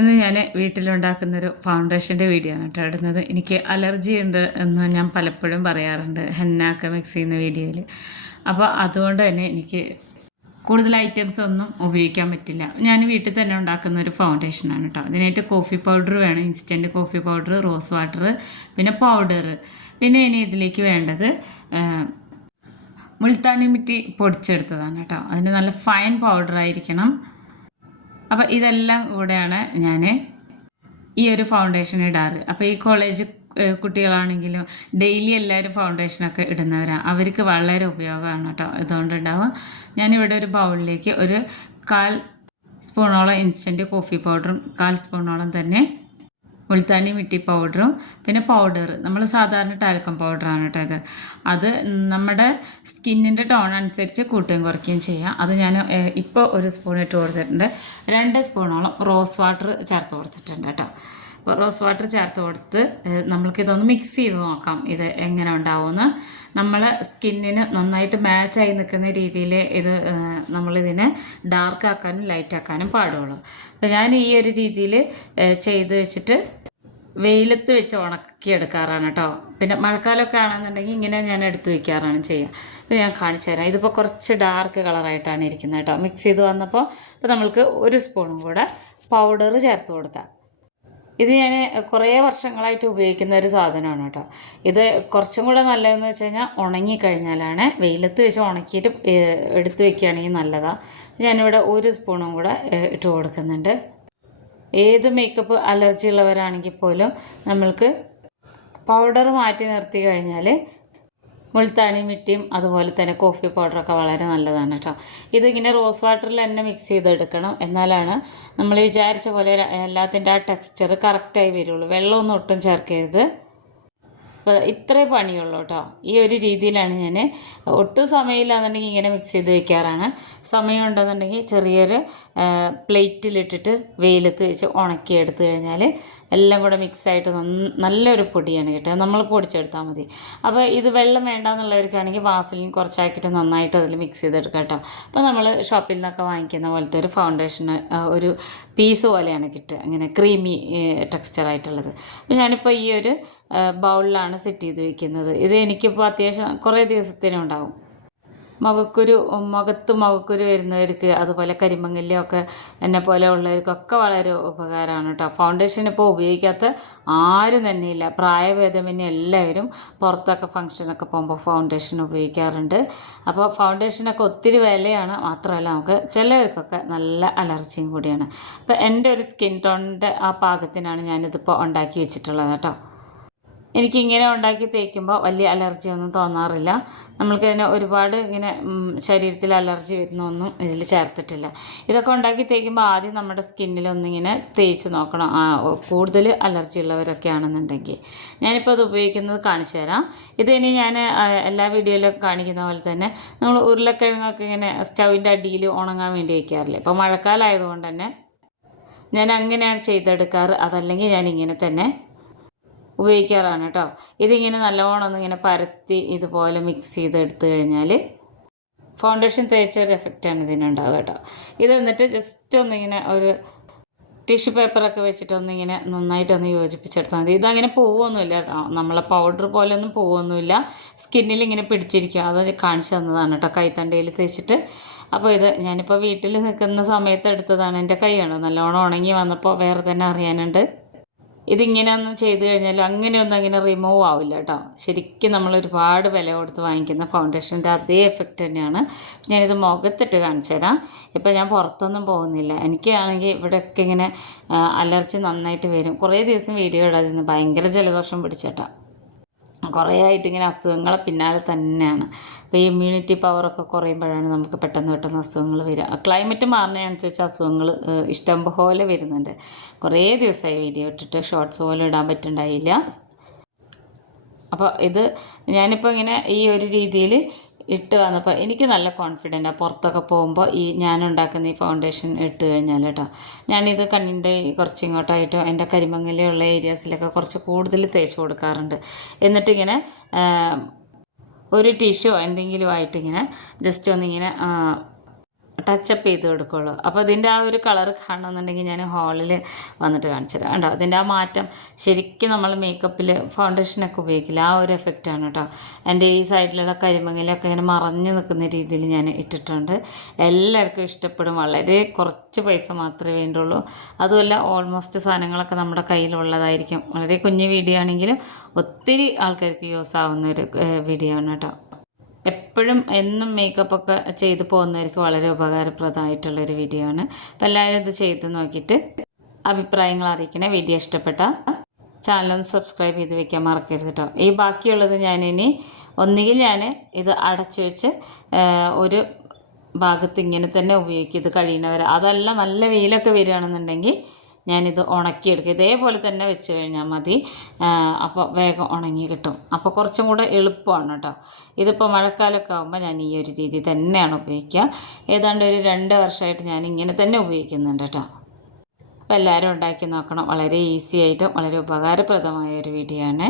ഇന്ന് ഞാൻ വീട്ടിലുണ്ടാക്കുന്നൊരു ഫൗണ്ടേഷൻ്റെ വീഡിയോ ആണ് കേട്ടോ ഇടുന്നത്. എനിക്ക് അലർജി ഉണ്ട് എന്ന് ഞാൻ പലപ്പോഴും പറയാറുണ്ട് ഹെന്നയൊക്കെ മിക്സ് ചെയ്യുന്ന വീഡിയോയിൽ. അപ്പോൾ അതുകൊണ്ട് തന്നെ എനിക്ക് കൂടുതൽ ഐറ്റംസ് ഒന്നും ഉപയോഗിക്കാൻ പറ്റില്ല. ഞാൻ വീട്ടിൽ തന്നെ ഉണ്ടാക്കുന്ന ഒരു ഫൗണ്ടേഷനാണ് കേട്ടോ. ഇതിനായിട്ട് കോഫി പൗഡർ വേണം, instant coffee powder, rose water, പിന്നെ പൗഡർ. പിന്നെ ഇനി ഇതിലേക്ക് വേണ്ടത് മുൾത്താനി മിട്ടി പൊടിച്ചെടുത്തതാണ് കേട്ടോ. അതിന് നല്ല ഫൈൻ പൗഡർ ആയിരിക്കണം. അപ്പോൾ ഇതെല്ലാം കൂടെയാണ് ഞാൻ ഈ ഒരു ഫൗണ്ടേഷൻ ഇടാറ്. അപ്പോൾ ഈ കോളേജ് കുട്ടികളാണെങ്കിലും ഡെയിലി എല്ലാവരും ഫൗണ്ടേഷനൊക്കെ ഇടുന്നവരാണ്. അവർക്ക് വളരെ ഉപയോഗമാണ് കേട്ടോ ഇതുകൊണ്ടുണ്ടാവുക. ഞാനിവിടെ ഒരു ബൗളിലേക്ക് ഒരു 1/4 സ്പൂണോളം ഇൻസ്റ്റൻറ്റ് കോഫി പൗഡറും 1/4 സ്പൂണോളം തന്നെ മുൾത്താനി മിട്ടി പൗഡറും പിന്നെ പൗഡർ നമ്മൾ സാധാരണ ടാൽക്കം പൗഡറാണ് കേട്ടോ ഇത്. അത് നമ്മുടെ സ്കിന്നിൻ്റെ ടോൺ അനുസരിച്ച് കൂട്ടുകയും കുറയ്ക്കുകയും ചെയ്യാം. അത് ഞാൻ ഇപ്പോൾ ഒരു സ്പൂൺ ഇട്ട് കൊടുത്തിട്ടുണ്ട്. 2 സ്പൂണോളം റോസ് വാട്ടർ ചേർത്ത് കൊടുത്തിട്ടുണ്ട് കേട്ടോ. അപ്പോൾ റോസ് വാട്ടർ ചേർത്ത് കൊടുത്ത് നമ്മൾക്കിതൊന്ന് മിക്സ് ചെയ്ത് നോക്കാം ഇത് എങ്ങനെ ഉണ്ടാവുമെന്ന്. നമ്മൾ സ്കിന്നിന് നന്നായിട്ട് മാച്ചായി നിൽക്കുന്ന രീതിയിൽ ഇത് നമ്മളിതിനെ ഡാർക്ക് ആക്കാനും ലൈറ്റ് ആക്കാനും പാടുള്ളൂ. അപ്പോൾ ഞാൻ ഈ ഒരു രീതിയിൽ ചെയ്ത് വെച്ചിട്ട് വെയിലത്ത് വെച്ച് ഉണക്കിയെടുക്കാറാണ് കേട്ടോ. പിന്നെ മഴക്കാലമൊക്കെ ആണെന്നുണ്ടെങ്കിൽ ഇങ്ങനെ ഞാൻ എടുത്ത് വയ്ക്കാറാണ് ചെയ്യുക. അപ്പോൾ ഞാൻ കാണിച്ചു തരാം. ഇതിപ്പോൾ കുറച്ച് ഡാർക്ക് കളറായിട്ടാണ് ഇരിക്കുന്നത് കേട്ടോ. മിക്സ് ചെയ്ത് വന്നപ്പോൾ ഇപ്പോൾ നമ്മൾക്ക് 1 സ്പൂണും കൂടെ പൗഡർ ചേർത്ത് കൊടുക്കാം. ഇത് ഞാൻ കുറേ വർഷങ്ങളായിട്ട് ഉപയോഗിക്കുന്ന ഒരു സാധനമാണ് കേട്ടോ. ഇത് കുറച്ചും കൂടെ നല്ലതെന്ന് വെച്ച് കഴിഞ്ഞാൽ ഉണങ്ങിക്കഴിഞ്ഞാലാണ്, വെയിലത്ത് വെച്ച് ഉണക്കിയിട്ട് എടുത്ത് വയ്ക്കുകയാണെങ്കിൽ നല്ലതാണ്. ഞാനിവിടെ 1 സ്പൂണും കൂടെ ഇട്ട് കൊടുക്കുന്നുണ്ട്. ഏത് മേക്കപ്പ് അലർജി ഉള്ളവരാണെങ്കിൽ പോലും നമ്മൾക്ക് പൗഡർ മാറ്റി നിർത്തി കഴിഞ്ഞാൽ മുൾത്താനി മിട്ടിയും അതുപോലെ തന്നെ കോഫി പൗഡറൊക്കെ വളരെ നല്ലതാണ് കേട്ടോ. ഇതിങ്ങനെ റോസ് വാട്ടറിൽ തന്നെ മിക്സ് ചെയ്തെടുക്കണം. എന്നാലാണ് നമ്മൾ വിചാരിച്ച പോലെ എല്ലാത്തിൻ്റെ ആ ടെക്സ്ചർ കറക്റ്റായി വരുള്ളൂ. വെള്ളമൊന്നും ഒട്ടും ചേർക്കരുത്. അപ്പോൾ ഇത്രേ പണിയുള്ളൂ കേട്ടോ. ഈ ഒരു രീതിയിലാണ് ഞാൻ ഒട്ടും സമയമില്ലാന്നുണ്ടെങ്കിൽ ഇങ്ങനെ മിക്സ് ചെയ്ത് വെക്കാറാണ്. സമയം ഉണ്ടെന്നുണ്ടെങ്കിൽ ചെറിയൊരു പ്ലേറ്റിലിട്ടിട്ട് വെയിലത്ത് വെച്ച് ഉണക്കി എടുത്തു കഴിഞ്ഞാൽ എല്ലാം കൂടെ മിക്സായിട്ട് നല്ലൊരു പൊടിയാണ് കിട്ടുക. നമ്മൾ പൊടിച്ചെടുത്താൽ മതി. അപ്പോൾ ഇത് വെള്ളം വേണ്ടാന്നുള്ളവർക്കാണെങ്കിൽ വാസലിൻ കുറച്ചാക്കിയിട്ട് നന്നായിട്ട് അതിൽ മിക്സ് ചെയ്തെടുക്കാം കേട്ടോ. അപ്പോൾ നമ്മൾ ഷോപ്പിൽ നിന്നൊക്കെ വാങ്ങിക്കുന്ന പോലത്തെ ഒരു ഫൗണ്ടേഷൻ ഒരു പീസ് പോലെയാണ് കിട്ടുക, ഇങ്ങനെ ക്രീമി ടെക്സ്ചറായിട്ടുള്ളത്. അപ്പോൾ ഞാനിപ്പോൾ ഈ ഒരു ബൗളിലാണ് സെറ്റ് ചെയ്ത് വയ്ക്കുന്നത്. ഇത് എനിക്കിപ്പോൾ അത്യാവശ്യം കുറേ ദിവസത്തിനുണ്ടാവും. മുഖക്കുരു വരുന്നവർക്ക്, അതുപോലെ കരിമങ്ങല്യൊക്കെ എന്നെ പോലെ ഉള്ളവർക്കൊക്കെ വളരെ ഉപകാരമാണ് കേട്ടോ. ഫൗണ്ടേഷൻ ഇപ്പോൾ ഉപയോഗിക്കാത്ത ആരും തന്നെയില്ല. പ്രായഭേദമന്യേ എല്ലാവരും പുറത്തൊക്കെ ഫംഗ്ഷനൊക്കെ പോകുമ്പോൾ ഫൗണ്ടേഷൻ ഉപയോഗിക്കാറുണ്ട്. അപ്പോൾ ഫൗണ്ടേഷനൊക്കെ ഒത്തിരി വിലയാണ്. മാത്രമല്ല നമുക്ക് ചിലവർക്കൊക്കെ നല്ല അലർജിയും കൂടിയാണ്. അപ്പോൾ എൻ്റെ ഒരു സ്കിൻ ടോണിൻ്റെ ആ പാകത്തിനാണ് ഞാനിതിപ്പോൾ ഉണ്ടാക്കി വെച്ചിട്ടുള്ളത് കേട്ടോ. എനിക്കിങ്ങനെ ഉണ്ടാക്കി തേക്കുമ്പോൾ വലിയ അലർജി ഒന്നും തോന്നാറില്ല. നമ്മൾക്കിതിന് ഒരുപാട് ഇങ്ങനെ ശരീരത്തിൽ അലർജി വരുന്നൊന്നും ഇതിൽ ചേർത്തിട്ടില്ല. ഇതൊക്കെ ഉണ്ടാക്കി തേക്കുമ്പോൾ ആദ്യം നമ്മുടെ സ്കിന്നിലൊന്നിങ്ങനെ തേച്ച് നോക്കണം, കൂടുതൽ അലർജി ഉള്ളവരൊക്കെ ആണെന്നുണ്ടെങ്കിൽ. ഞാനിപ്പോൾ അത് ഉപയോഗിക്കുന്നത് കാണിച്ചു തരാം. ഇതിനി ഞാൻ എല്ലാ വീഡിയോയിലും കാണിക്കുന്ന പോലെ തന്നെ നമ്മൾ ഉരുളക്കിഴങ്ങൊക്കെ ഇങ്ങനെ സ്റ്റൗവിൻ്റെ അടിയിൽ ഉണങ്ങാൻ വേണ്ടി വയ്ക്കാറില്ലേ. ഇപ്പോൾ മഴക്കാലമായതുകൊണ്ട് തന്നെ ഞാൻ അങ്ങനെയാണ് ചെയ്തെടുക്കാറ്. അതല്ലെങ്കിൽ ഞാൻ ഇങ്ങനെ തന്നെ ഉപയോഗിക്കാറാണ് കേട്ടോ. ഇതിങ്ങനെ നല്ലോണം ഒന്നിങ്ങനെ പരത്തി ഇതുപോലെ മിക്സ് ചെയ്തെടുത്തു കഴിഞ്ഞാൽ ഫൗണ്ടേഷൻ തേച്ചൊരു എഫക്റ്റാണ് ഇതിനുണ്ടാവുക കേട്ടോ. ഇത് എന്നിട്ട് ജസ്റ്റ് ഒന്നിങ്ങനെ ഒരു ടിഷ്യൂ പേപ്പറൊക്കെ വെച്ചിട്ടൊന്നിങ്ങനെ നന്നായിട്ടൊന്ന് യോജിപ്പിച്ചെടുത്താൽ മതി. ഇതങ്ങനെ പോവുമൊന്നുമില്ല കേട്ടോ. നമ്മളെ പൗഡർ പോലെ ഒന്നും പോവുമൊന്നുമില്ല. സ്കിന്നിൽ ഇങ്ങനെ പിടിച്ചിരിക്കും. അത് കാണിച്ചു തന്നതാണ് കേട്ടോ, കൈത്തണ്ടയിൽ തേച്ചിട്ട്. അപ്പോൾ ഇത് ഞാനിപ്പോൾ വീട്ടിൽ നിൽക്കുന്ന സമയത്ത് എടുത്തതാണ്. എൻ്റെ കൈയാണ് നല്ലോണം ഉണങ്ങി വന്നപ്പോൾ വേറെ തന്നെ അറിയാനുണ്ട്. ഇതിങ്ങനെ ഒന്നും ചെയ്ത് കഴിഞ്ഞാൽ അങ്ങനെയൊന്നും അങ്ങനെ റിമൂവ് ആവില്ല കേട്ടോ. ശരിക്കും നമ്മൾ ഒരുപാട് വില കൊടുത്ത് വാങ്ങിക്കുന്ന ഫൗണ്ടേഷൻ്റെ അതേ എഫക്റ്റ് തന്നെയാണ്. ഞാനിത് മുഖത്തിട്ട് കാണിച്ചു തരാം. ഇപ്പോൾ ഞാൻ പുറത്തൊന്നും പോകുന്നില്ല. എനിക്കാണെങ്കിൽ ഇവിടെയൊക്കെ ഇങ്ങനെ അലർജി നന്നായിട്ട് വരും. കുറേ ദിവസം വീഡിയോ ഇടാതിരുന്നു, ഭയങ്കര ജലദോഷം പിടിച്ചേട്ടാ. കുറേ ആയിട്ട് ഇങ്ങനെ അസുഖങ്ങളെ പിന്നാലെ തന്നെയാണ്. അപ്പോൾ ഈ ഇമ്മ്യൂണിറ്റി പവറൊക്കെ കുറയുമ്പോഴാണ് നമുക്ക് പെട്ടെന്ന് അസുഖങ്ങൾ വരിക. ക്ലൈമറ്റ് മാറുന്നതിനനുസരിച്ച് അസുഖങ്ങൾ ഇഷ്ടം പോലെ വരുന്നുണ്ട്. കുറേ ദിവസമായി വീഡിയോ ഇട്ടിട്ട് ഷോർട്സ് പോലും ഇടാൻ പറ്റുന്നുണ്ടായില്ല. അപ്പോൾ ഇത് ഞാനിപ്പോൾ ഇങ്ങനെ ഈ ഒരു രീതിയിൽ ഇട്ട് വന്നപ്പോൾ എനിക്ക് നല്ല കോൺഫിഡൻറ്റാണ്. പുറത്തൊക്കെ പോകുമ്പോൾ ഞാനുണ്ടാക്കുന്ന ഈ ഫൗണ്ടേഷൻ ഇട്ട് കഴിഞ്ഞാൽ കേട്ടോ. ഞാനിത് കണ്ണിൻ്റെ കുറച്ച് ഇങ്ങോട്ടായിട്ടോ എൻ്റെ കരിമങ്ങലുള്ള ഏരിയാസിലൊക്കെ കുറച്ച് കൂടുതൽ തേച്ച് കൊടുക്കാറുണ്ട്. എന്നിട്ടിങ്ങനെ ഒരു ടിഷ്യൂ എന്തെങ്കിലും ആയിട്ടിങ്ങനെ ജസ്റ്റ് ഒന്നിങ്ങനെ ടച്ചപ്പ് ചെയ്ത് കൊടുക്കുള്ളൂ. അപ്പോൾ ഇതിൻ്റെ ആ ഒരു കളർ കാണണമെന്നുണ്ടെങ്കിൽ ഞാൻ ഹാളിൽ വന്നിട്ട് കാണിച്ചു തരാം. കണ്ടോ ഇതിൻ്റെ ആ മാറ്റം ശരിക്കും നമ്മൾ മേക്കപ്പിൽ ഫൗണ്ടേഷനൊക്കെ ഉപയോഗിക്കില്ല, ആ ഒരു എഫക്റ്റാണ് കേട്ടോ. എൻ്റെ ഈ സൈഡിലുള്ള കരിമങ്ങലൊക്കെ ഇങ്ങനെ മറഞ്ഞു നിൽക്കുന്ന രീതിയിൽ ഞാൻ ഇട്ടിട്ടുണ്ട്. എല്ലാവർക്കും ഇഷ്ടപ്പെടും. വളരെ കുറച്ച് പൈസ മാത്രമേ വേണ്ടുള്ളൂ. അതുമല്ല ഓൾമോസ്റ്റ് സാധനങ്ങളൊക്കെ നമ്മുടെ കയ്യിലുള്ളതായിരിക്കും. വളരെ കുഞ്ഞു വീഡിയോ ആണെങ്കിലും ഒത്തിരി ആൾക്കാർക്ക് യൂസ് ആവുന്ന ഒരു വീഡിയോ ആണ് കേട്ടോ. എപ്പോഴും എന്നും മേക്കപ്പൊക്കെ ചെയ്ത് പോകുന്നവർക്ക് വളരെ ഉപകാരപ്രദമായിട്ടുള്ളൊരു വീഡിയോ ആണ്. അപ്പോൾ എല്ലാവരും ഇത് ചെയ്ത് നോക്കിയിട്ട് അഭിപ്രായങ്ങൾ അറിയിക്കണേ. വീഡിയോ ഇഷ്ടപ്പെട്ട ചാനലൊന്ന് സബ്സ്ക്രൈബ് ചെയ്ത് വെക്കാൻ മറക്കരുത് കേട്ടോ. ഈ ബാക്കിയുള്ളത് ഞാനിനി ഒന്നുകിൽ ഞാൻ ഇത് അടച്ചു വെച്ച് ഒരു ഭാഗത്ത് ഇങ്ങനെ തന്നെ ഉപയോഗിക്കും ഇത് കഴിയുന്നവരെ. അതല്ല നല്ല വെയിലൊക്കെ വരികയാണെന്നുണ്ടെങ്കിൽ ഞാനിത് ഉണക്കിയെടുക്കും. ഇതേപോലെ തന്നെ വെച്ച് കഴിഞ്ഞാൽ മതി. അപ്പോൾ വേഗം ഉണങ്ങി കിട്ടും. അപ്പോൾ കുറച്ചും കൂടെ എളുപ്പമാണ് കേട്ടോ. ഇതിപ്പോൾ മഴക്കാലമൊക്കെ ആകുമ്പോൾ ഞാൻ ഈ ഒരു രീതി തന്നെയാണ് ഉപയോഗിക്കുക. ഏതാണ്ട് ഒരു 2 വർഷമായിട്ട് ഞാൻ ഇങ്ങനെ തന്നെ ഉപയോഗിക്കുന്നുണ്ട് കേട്ടോ. അപ്പോൾ എല്ലാവരും ഉണ്ടാക്കി നോക്കണം. വളരെ ഈസി ആയിട്ടും വളരെ ഉപകാരപ്രദമായ ഒരു വീഡിയോ ആണ്.